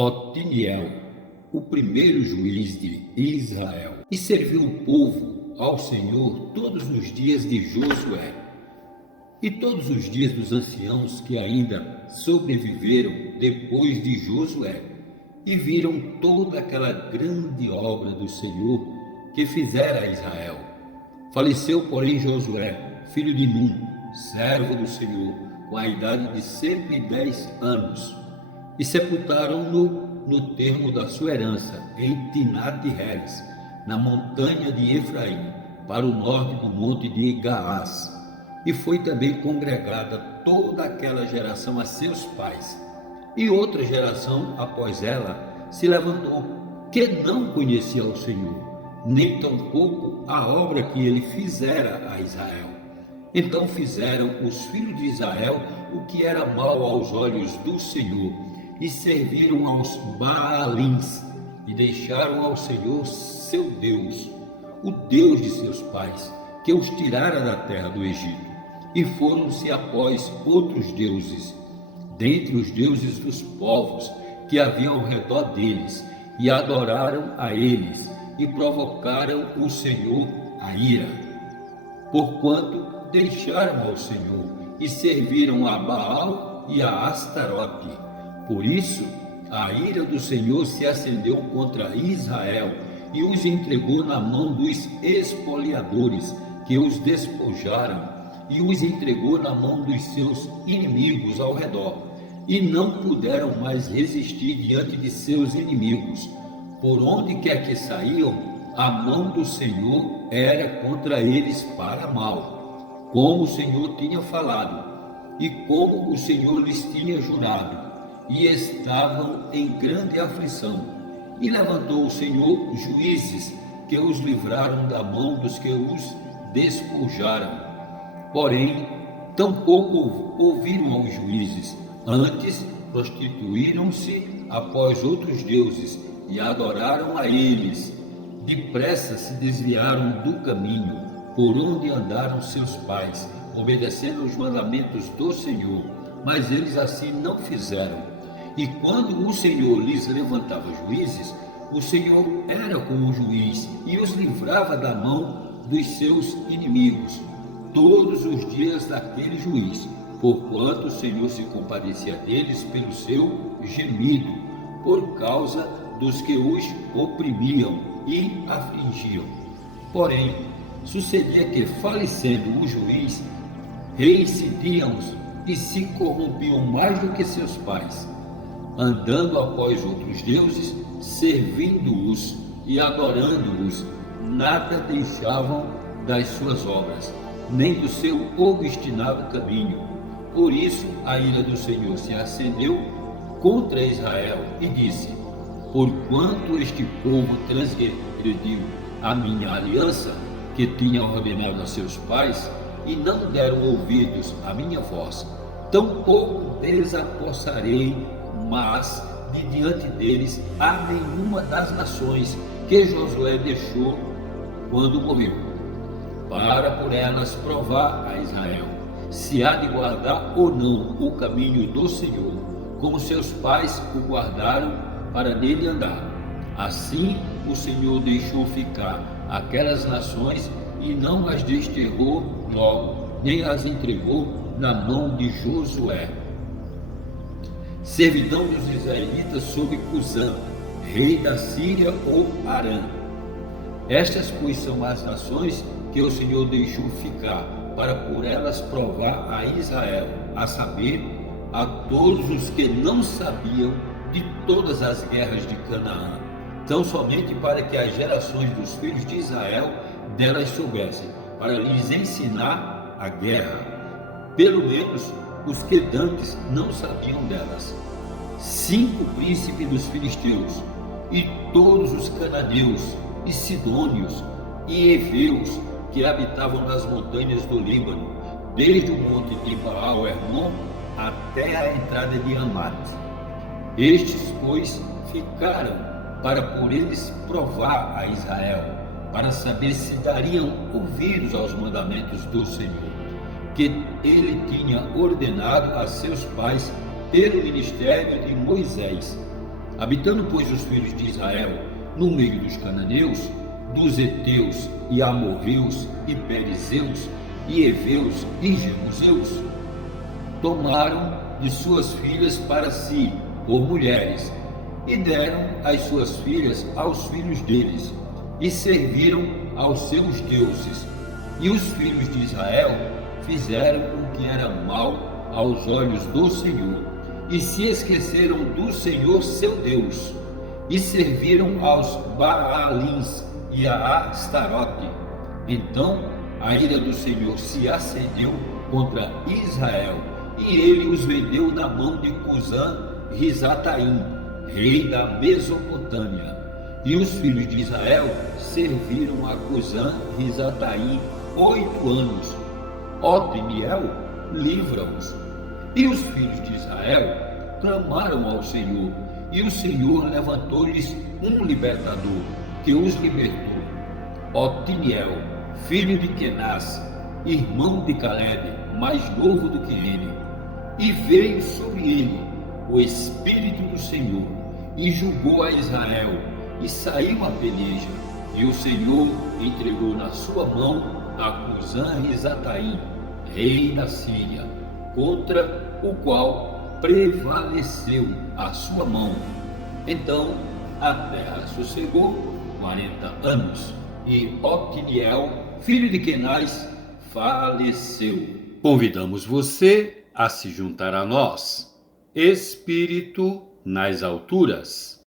Otiniel, o primeiro juiz de Israel, e serviu o povo ao Senhor todos os dias de Josué e todos os dias dos anciãos que ainda sobreviveram depois de Josué, e viram toda aquela grande obra do Senhor que fizera a Israel. Faleceu, porém, Josué, filho de Num, servo do Senhor, com a idade de 110 anos, e sepultaram-no no termo da sua herança, em Tinate-Heres, na montanha de Efraim, para o norte do monte de Gaás. E foi também congregada toda aquela geração a seus pais. E outra geração após ela se levantou, que não conhecia o Senhor, nem tampouco a obra que ele fizera a Israel. Então fizeram os filhos de Israel o que era mal aos olhos do Senhor, e serviram aos Baalins, e deixaram ao Senhor seu Deus, o Deus de seus pais, que os tirara da terra do Egito, e foram-se após outros deuses, dentre os deuses dos povos que havia ao redor deles, e adoraram a eles, e provocaram o Senhor a ira, porquanto deixaram ao Senhor, e serviram a Baal e a Astarote. Por isso, a ira do Senhor se acendeu contra Israel e os entregou na mão dos espoliadores, que os despojaram, e os entregou na mão dos seus inimigos ao redor, e não puderam mais resistir diante de seus inimigos. Por onde quer que saíam, a mão do Senhor era contra eles para mal, como o Senhor tinha falado, e como o Senhor lhes tinha jurado, e estavam em grande aflição. E levantou o Senhor juízes que os livraram da mão dos que os despojaram. Porém, tampouco ouviram aos juízes, antes prostituíram-se após outros deuses e adoraram a eles. Depressa se desviaram do caminho por onde andaram seus pais, obedecendo os mandamentos do Senhor, mas eles assim não fizeram. E quando o Senhor lhes levantava juízes, o Senhor era como juiz e os livrava da mão dos seus inimigos todos os dias daquele juiz, porquanto o Senhor se compadecia deles pelo seu gemido, por causa dos que os oprimiam e afligiam. Porém, sucedia que, falecendo o juiz, reincidiam-os e se corrompiam mais do que seus pais, andando após outros deuses, servindo-os e adorando-os, nada deixavam das suas obras, nem do seu obstinado caminho. Por isso a ira do Senhor se acendeu contra Israel e disse: porquanto este povo transgrediu a minha aliança, que tinha ordenado a seus pais, e não deram ouvidos à minha voz, tampouco desapossarei mas de diante deles a nenhuma das nações que Josué deixou quando morreu, para por elas provar a Israel se há de guardar ou não o caminho do Senhor, como seus pais o guardaram para nele andar. Assim o Senhor deixou ficar aquelas nações e não as desterrou logo, nem as entregou na mão de Josué. Servidão dos israelitas sob Cusã, rei da Síria ou Arã. Estas, pois, são as nações que o Senhor deixou ficar, para por elas provar a Israel, a saber, a todos os que não sabiam de todas as guerras de Canaã, tão somente para que as gerações dos filhos de Israel delas soubessem, para lhes ensinar a guerra, pelo menos os que dantes não sabiam delas. 5 príncipes dos filisteus, e todos os cananeus, e sidônios, e heveus, que habitavam nas montanhas do Líbano, desde o monte de Baal-Hermon até a entrada de Amate. Estes, pois, ficaram para por eles provar a Israel, para saber se dariam ouvidos aos mandamentos do Senhor, que ele tinha ordenado a seus pais pelo ministério de Moisés. Habitando, pois, os filhos de Israel no meio dos cananeus, dos heteus e amorreus e perizeus e heveus e jebuseus, tomaram de suas filhas para si por mulheres e deram as suas filhas aos filhos deles e serviram aos seus deuses. E os filhos de Israel fizeram o que era mal aos olhos do Senhor e se esqueceram do Senhor seu Deus e serviram aos Baalins e a Astarote. Então a ira do Senhor se acendeu contra Israel e ele os vendeu na mão de Cusã-Risataim, rei da Mesopotâmia. E os filhos de Israel serviram a Cusã-Risataim 8 anos. Otniel livra-os. E os filhos de Israel clamaram ao Senhor, e o Senhor levantou-lhes um libertador, que os libertou. Otniel, filho de Kenaz, irmão de Caleb, mais novo do que ele. E veio sobre ele o Espírito do Senhor, e julgou a Israel, e saiu a peleja. E o Senhor entregou na sua mão a Cusã-Risataim, rei da Síria, contra o qual prevaleceu a sua mão. Então a terra sossegou 40 anos, e Otniel, filho de Kenaz, faleceu. Convidamos você a se juntar a nós. Espírito nas alturas.